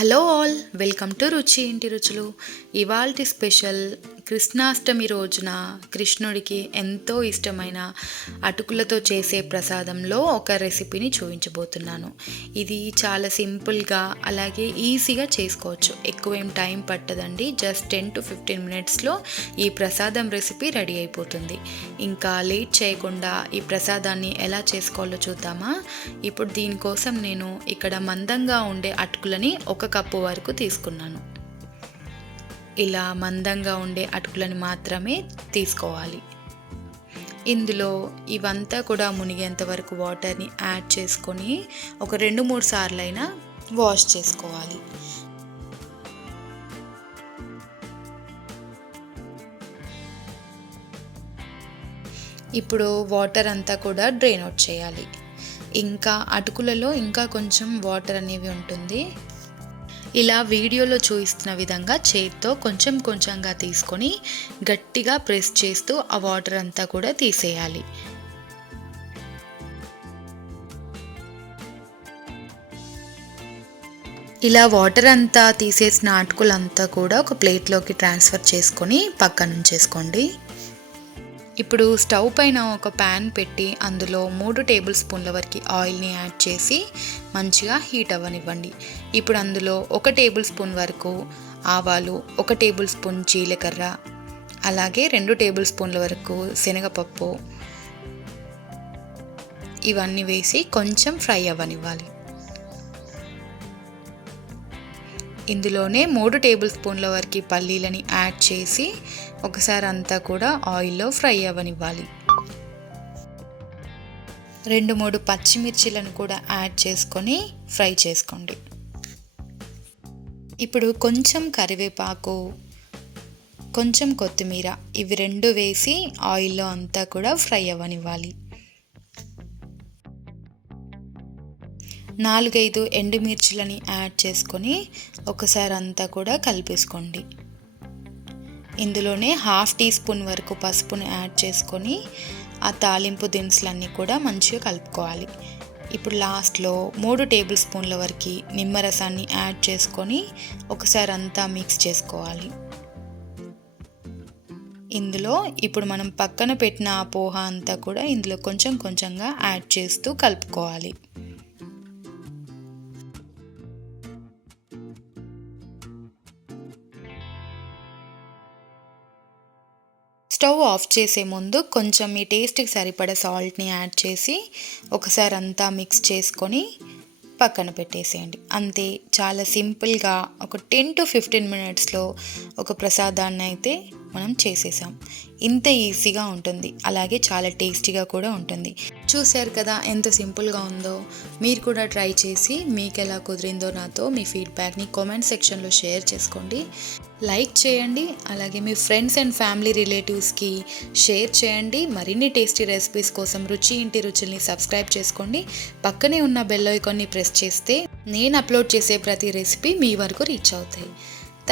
Hello all, welcome to రుచి ఇంటి రుచులు. ఇవాల్టి స్పెషల్ కృష్ణాష్టమి రోజున కృష్ణుడికి ఎంతో ఇష్టమైన అటుకులతో చేసే ప్రసాదంలో ఒక రెసిపీని చూపించబోతున్నాను. ఇది చాలా సింపుల్గా అలాగే ఈజీగా చేసుకోవచ్చు. ఎక్కువేం టైం పట్టదండి. జస్ట్ 10 to 15 మినిట్స్లో ఈ ప్రసాదం రెసిపీ రెడీ అయిపోతుంది. ఇంకా లేట్ చేయకుండా ఈ ప్రసాదాన్ని ఎలా చేసుకోవాలో చూద్దామా. ఇప్పుడు దీనికోసం నేను ఇక్కడ మందంగా ఉండే అటుకులని 1 కప్పు వరకు తీసుకున్నాను. ఇలా మందంగా ఉండే అటుకులను మాత్రమే తీసుకోవాలి. ఇందులో ఇవంతా కూడా మునిగేంత వరకు వాటర్ని యాడ్ చేసుకొని ఒక 2-3 సార్లు అయినా వాష్ చేసుకోవాలి. ఇప్పుడు వాటర్ అంతా కూడా డ్రైన్ అవుట్ చేయాలి. ఇంకా అటుకులలో ఇంకా కొంచెం వాటర్ అనేవి ఉంటుంది. ఇలా వీడియోలో చూపిస్తున్న విధంగా చేత్తో కొంచెం కొంచెంగా తీసుకొని గట్టిగా ప్రెస్ చేస్తూ ఆ వాటర్ అంతా కూడా తీసేయాలి. ఇలా వాటర్ అంతా తీసేసిన అటుకులంతా కూడా ఒక ప్లేట్లోకి ట్రాన్స్ఫర్ చేసుకొని పక్కన ఉంచేసుకోండి. ఇప్పుడు స్టవ్ పైన ఒక ప్యాన్ పెట్టి అందులో 3 టేబుల్ స్పూన్ల వరకు ఆయిల్ని యాడ్ చేసి మంచిగా హీట్ అవ్వనివ్వండి. ఇప్పుడు అందులో 1 టేబుల్ స్పూన్ వరకు ఆవాలు, 1 టేబుల్ స్పూన్ జీలకర్ర, అలాగే 2 టేబుల్ స్పూన్ల వరకు శనగపప్పు ఇవన్నీ వేసి కొంచెం ఫ్రై అవ్వనివ్వాలి. ఇందులోనే 3 టేబుల్ స్పూన్ల వరకు పల్లీలని యాడ్ చేసి ఒకసారి అంతా కూడా ఆయిల్లో ఫ్రై అవ్వనివ్వాలి. 2-3 పచ్చిమిర్చిలను కూడా యాడ్ చేసుకొని ఫ్రై చేసుకోండి. ఇప్పుడు కొంచెం కరివేపాకు, కొంచెం కొత్తిమీర ఇవి 2 వేసి ఆయిల్లో అంతా కూడా ఫ్రై అవ్వనివ్వాలి. 4-5 ఎండుమిర్చిలని యాడ్ చేసుకొని ఒకసారి అంతా కూడా కలిపేసుకోండి. ఇందులోనే 1/2 టీ స్పూన్ వరకు పసుపుని యాడ్ చేసుకొని ఆ తాలింపు దినుసులన్నీ కూడా మంచిగా కలుపుకోవాలి. ఇప్పుడు లాస్ట్లో 3 టేబుల్ స్పూన్ల వరకు నిమ్మరసాన్ని యాడ్ చేసుకొని ఒకసారి అంతా మిక్స్ చేసుకోవాలి. ఇందులో ఇప్పుడు మనం పక్కన పెట్టిన ఆ పోహా అంతా కూడా ఇందులో కొంచెం కొంచెంగా యాడ్ చేస్తూ కలుపుకోవాలి. స్టవ్ ఆఫ్ చేసే ముందు కొంచెం మీ టేస్ట్కి సరిపడా సాల్ట్ని యాడ్ చేసి ఒకసారి అంతా మిక్స్ చేసుకొని పక్కన పెట్టేసేయండి. అంతే, చాలా సింపుల్గా ఒక 10 to 15 మినిట్స్లో ఒక ప్రసాదాన్ని అయితే మనం చేసేసాం. ఇంత ఈజీగా ఉంటుంది, అలాగే చాలా టేస్టీగా కూడా ఉంటుంది. చూశారు కదా ఎంత సింపుల్గా ఉందో. మీరు కూడా ట్రై చేసి మీకు ఎలా కుదిరిందో నాతో మీ ఫీడ్బ్యాక్ని కామెంట్ సెక్షన్లో షేర్ చేసుకోండి. లైక్ చేయండి, అలాగే మీ ఫ్రెండ్స్ అండ్ ఫ్యామిలీ రిలేటివ్స్కి షేర్ చేయండి. మరిన్ని టేస్టీ రెసిపీస్ కోసం రుచి ఇంటి రుచుల్ని సబ్స్క్రైబ్ చేసుకోండి. పక్కనే ఉన్న బెల్ ఐకాన్ని ప్రెస్ చేస్తే నేను అప్లోడ్ చేసే ప్రతి రెసిపీ మీ వరకు రీచ్ అవుతాయి.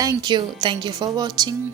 Thank you for watching.